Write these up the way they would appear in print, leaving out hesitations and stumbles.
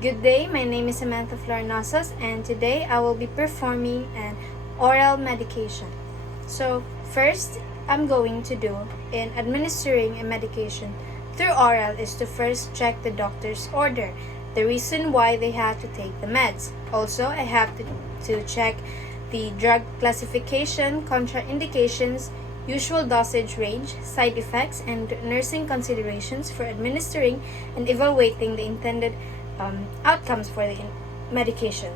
Good day, my name is Samantha Flornosas, and today I will be performing an oral medication. So first, I'm going to do in administering a medication through oral is to first check the doctor's order, the reason why they have to take the meds. Also, I have to check the drug classification, contraindications, usual dosage range, side effects, and nursing considerations for administering and evaluating the intended outcomes for the medication.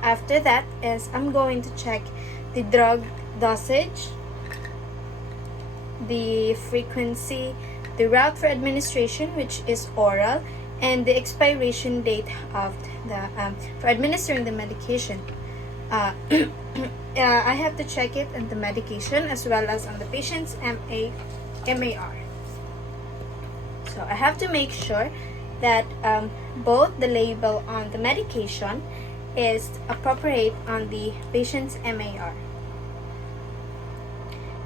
After that is I'm going to check the drug dosage, the frequency, the route for administration, which is oral, and the expiration date of the for administering the medication. I have to check it on the medication as well as on the patient's MAR. So I have to make sure that both the label on the medication is appropriate on the patient's MAR.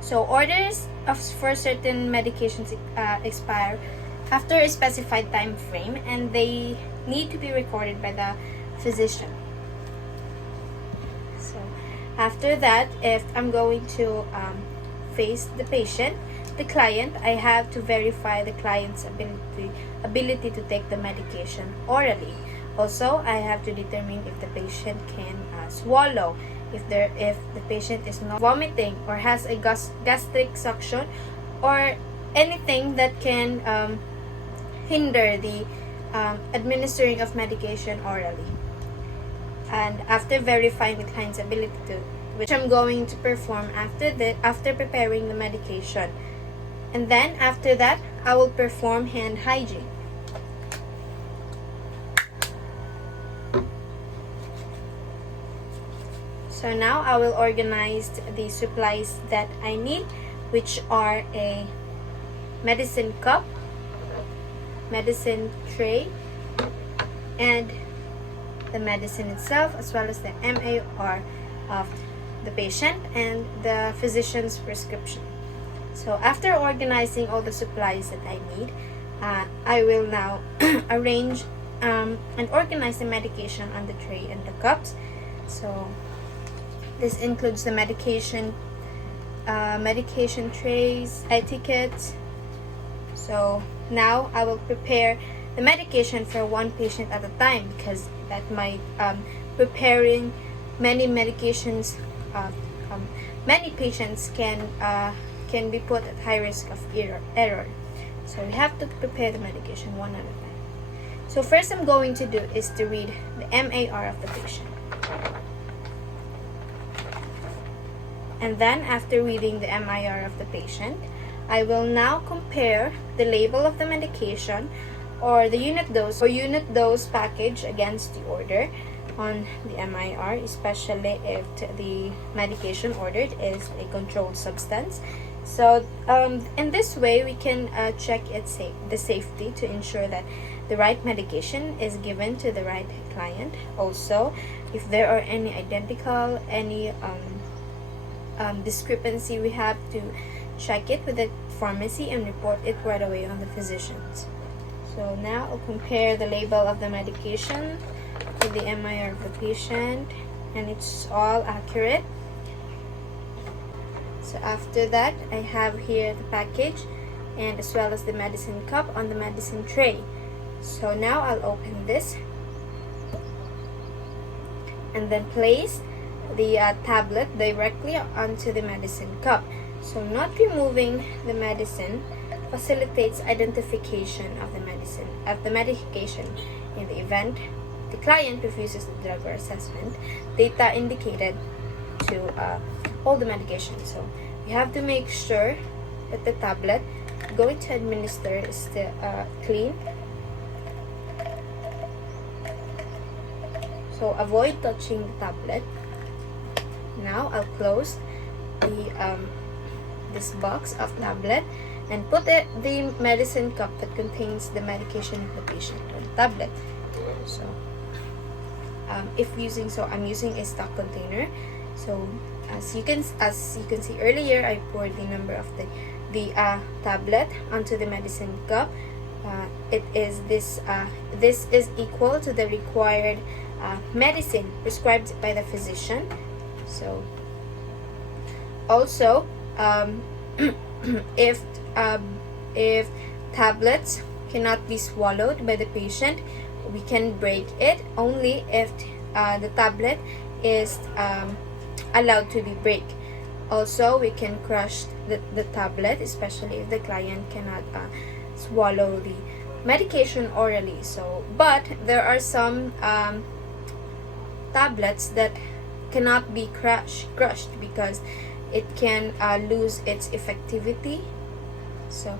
So orders for certain medications expire after a specified time frame, and they need to be recorded by the physician. So after that, if I'm going to face the patient, the client, I have to verify the client's ability to take the medication orally. Also, I have to determine if the patient can swallow, if the patient is not vomiting or has a gastric suction or anything that can hinder the administering of medication orally. And after verifying the client's ability to, which I'm going to perform after preparing the medication. And then after that, I will perform hand hygiene. So now I will organize the supplies that I need, which are a medicine cup, medicine tray, and the medicine itself, as well as the MAR of the patient and the physician's prescription. So after organizing all the supplies that I need, I will now arrange and organize the medication on the tray and the cups. So this includes the medication trays, etiquettes. So now I will prepare the medication for one patient at a time, because that might preparing many medications, many patients can be put at high risk of error. So we have to prepare the medication one at a time. So first I'm going to do is to read the MAR of the patient. And then after reading the MAR of the patient, I will now compare the label of the medication or the unit dose package against the order on the MAR, especially if the medication ordered is a controlled substance. So in this way, we can check the safety to ensure that the right medication is given to the right client. Also, if there are any discrepancy, we have to check it with the pharmacy and report it right away on the physicians. So now I'll compare the label of the medication with the MAR of the patient, and it's all accurate. So after that, I have here the package and as well as the medicine cup on the medicine tray. So now I'll open this and then place the tablet directly onto the medicine cup. So not removing the medicine facilitates identification of the medication in the event the client refuses the drug or assessment data indicated to all the medication. So we have to make sure that the tablet going to administer is still clean. So avoid touching the tablet. Now I'll close the this box of tablet and put the medicine cup that contains the medication of the patient on the tablet. So I'm using a stock container. So as you can see earlier, I poured the number of the tablet onto the medicine cup it is this is equal to the required medicine prescribed by the physician. So also, if if tablets cannot be swallowed by the patient, we can break it only if the tablet is allowed to be break. Also, we can crush the tablet, especially if the client cannot swallow the medication orally. So, but there are some tablets that cannot be crushed because it can lose its effectivity. So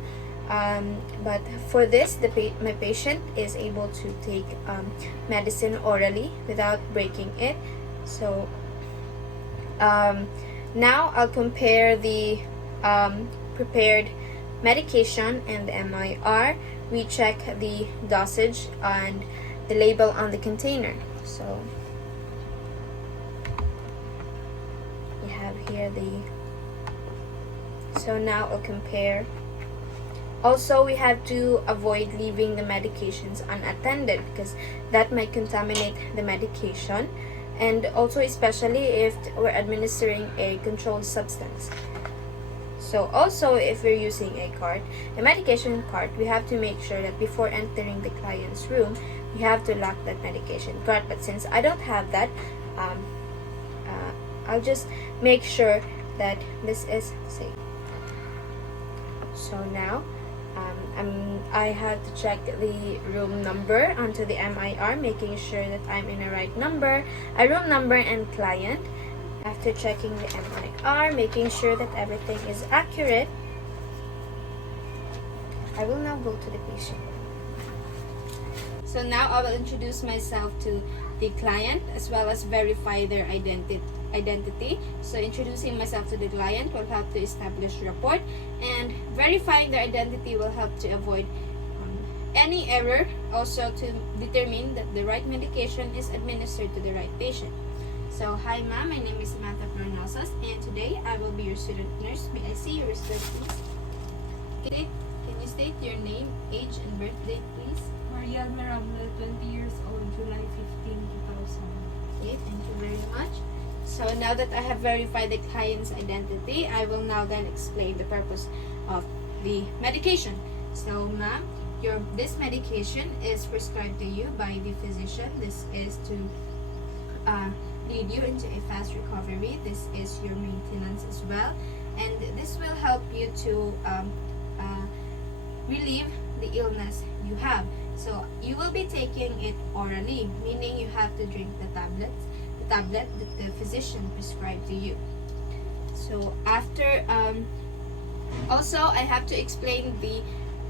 but for this, my patient is able to take medicine orally without breaking it. So now I'll compare the prepared medication and the MIR. We check the dosage and the label on the container. So we have here so now I'll compare. Also, we have to avoid leaving the medications unattended because that might contaminate the medication, and also especially if we're administering a controlled substance. So also, if we're using a medication cart, we have to make sure that before entering the client's room, we have to lock that medication cart. But since I don't have that, I'll just make sure that this is safe. So now I have to check the room number onto the MIR, making sure that I'm in the right number, a room number and client. After checking the MIR, making sure that everything is accurate, I will now go to the patient. So now I will introduce myself to the client as well as verify their identity. So introducing myself to the client will help to establish rapport, and verifying their identity will help to avoid any error, also to determine that the right medication is administered to the right patient. So hi ma'am, my name is Samantha Pronasas, and today I will be your student nurse. May I see your wristband, please? Can you state your name, age, and birth date, please? Mariel Merable, 20 years old, July 15, 2000. Okay, thank you very much. So now that I have verified the client's identity, I will now then explain the purpose of the medication. So ma'am, this medication is prescribed to you by the physician. This is to lead you into a fast recovery. This is your maintenance as well, and this will help you to relieve the illness you have. So you will be taking it orally, meaning you have to drink the tablet that the physician prescribed to you. So after also I have to explain the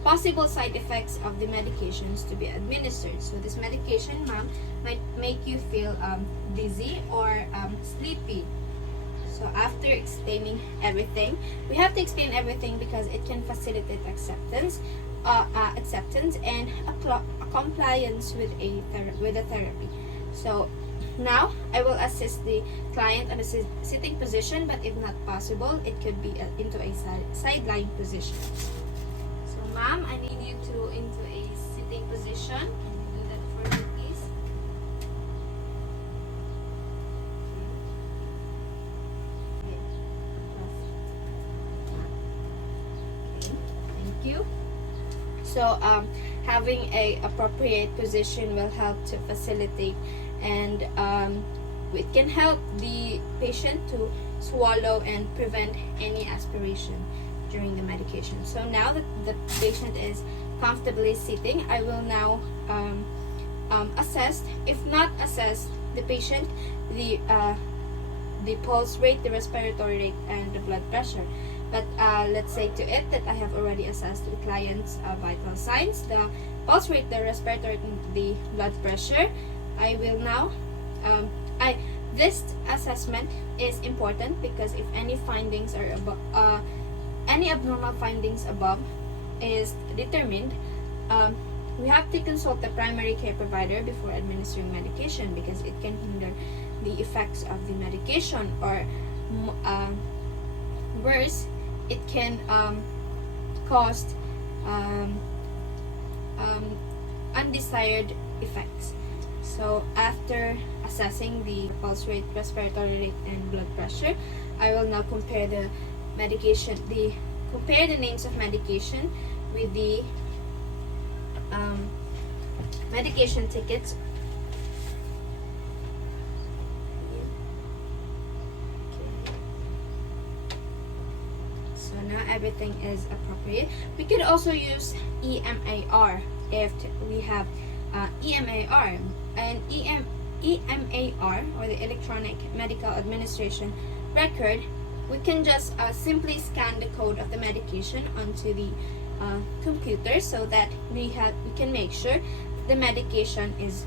possible side effects of the medications to be administered. So this medication, ma'am, might make you feel dizzy or sleepy. So after explaining everything, we have to explain everything because it can facilitate acceptance and a compliance with the therapy. So now I will assist the client on a sitting position, but if not possible, it could be into a sideline position. So ma'am, I need you to into a sitting position. Can you do that for me, please? Okay, thank you. So having a appropriate position will help to facilitate, and it can help the patient to swallow and prevent any aspiration during the medication. So now that the patient is comfortably sitting, I will now assess, if not assess the patient, the pulse rate, the respiratory rate, and the blood pressure. But let's say to it that I have already assessed the client's vital signs, the pulse rate, the respiratory rate, and the blood pressure. I will now, this assessment is important because if any findings are above, any abnormal findings above is determined, we have to consult the primary care provider before administering medication because it can hinder the effects of the medication, or worse, it can cause undesired effects. So after assessing the pulse rate, respiratory rate, and blood pressure, I will now compare the names of medication with the medication tickets. So now everything is appropriate. We could also use EMAR if we have EMAR. And EMAR, or the Electronic Medical Administration Record, we can just simply scan the code of the medication onto the computer, so that we can make sure the medication is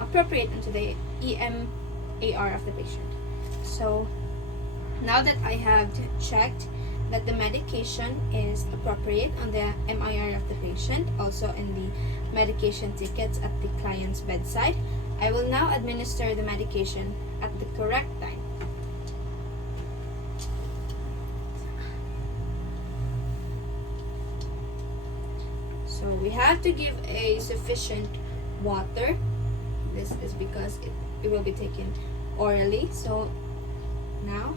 appropriate into the EMAR of the patient. So now that I have checked that the medication is appropriate on the MIR of the patient, also in the medication tickets at the client's bedside, I will now administer the medication at the correct time. So we have to give a sufficient water. This is because it will be taken orally. So now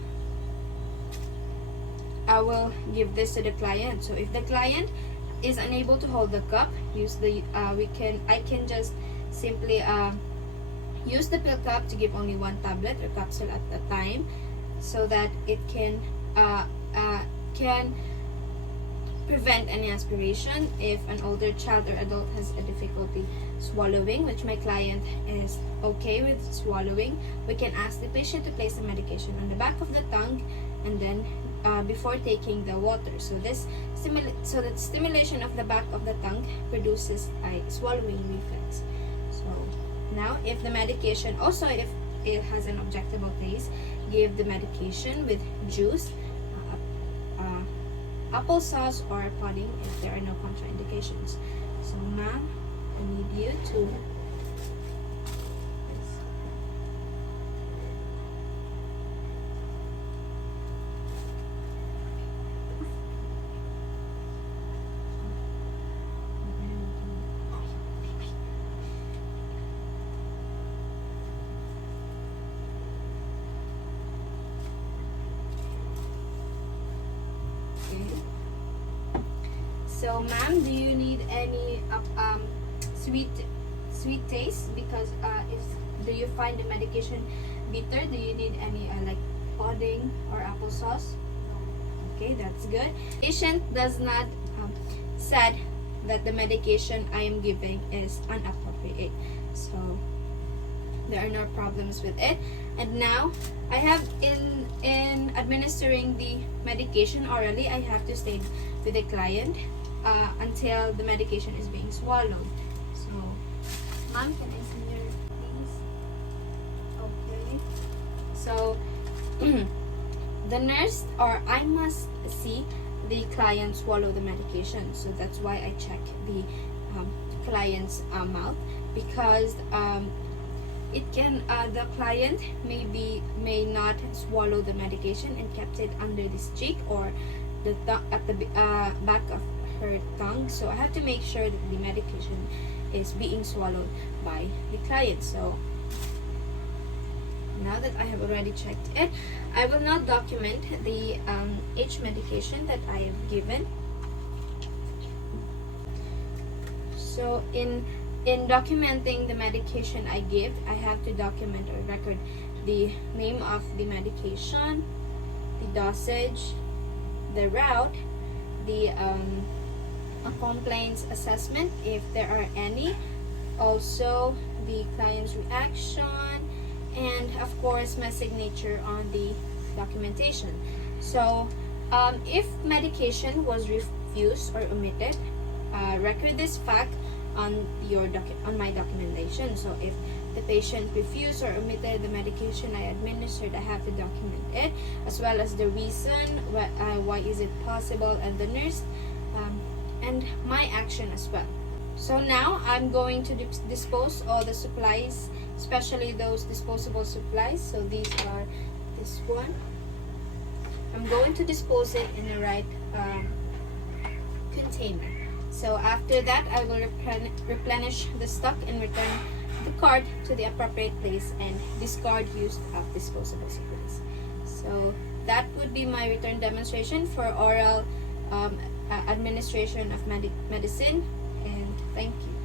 I will give this to the client. So if the client is unable to hold the cup, I can just simply use the pill cup to give only one tablet or capsule at a time, so that it can prevent any aspiration if an older child or adult has a difficulty swallowing, which my client is okay with swallowing. We can ask the patient to place the medication on the back of the tongue, and then before taking the water. So that stimulation of the back of the tongue produces a swallowing reflex. So now, if the medication, also if it has an objectable taste, give the medication with juice, applesauce, or pudding if there are no contraindications. So ma'am, I need you to So, ma'am, do you need any sweet taste? Because do you find the medication bitter? Do you need any like pudding or applesauce? Okay, that's good. Patient does not said that the medication I am giving is inappropriate. So there are no problems with it. And now I have in administering the medication orally, I have to stay with the client until the medication is being swallowed. So, ma'am, can I see your please? Okay. So, the nurse, or I must see the client swallow the medication. So that's why I check the client's mouth, because it can the client may not swallow the medication and kept it under this cheek or at the back of her tongue. So I have to make sure that the medication is being swallowed by the client. So now that I have already checked it, I will now document the each medication that I have given. So in documenting the medication I give, I have to document or record the name of the medication, the dosage, the route, the complaints assessment if there are any, also the client's reaction, and of course my signature on the documentation. So if medication was refused or omitted, record this fact on my documentation. So if the patient refused or omitted the medication I administered, I have to document it, as well as the reason why is it possible, and the nurse and my action as well. So now I'm going to dispose all the supplies, especially those disposable supplies. So these are this one. I'm going to dispose it in the right container. So after that, I will replenish the stock and return the card to the appropriate place and discard used of disposable supplies. So that would be my return demonstration for oral administration of medicine, and thank you.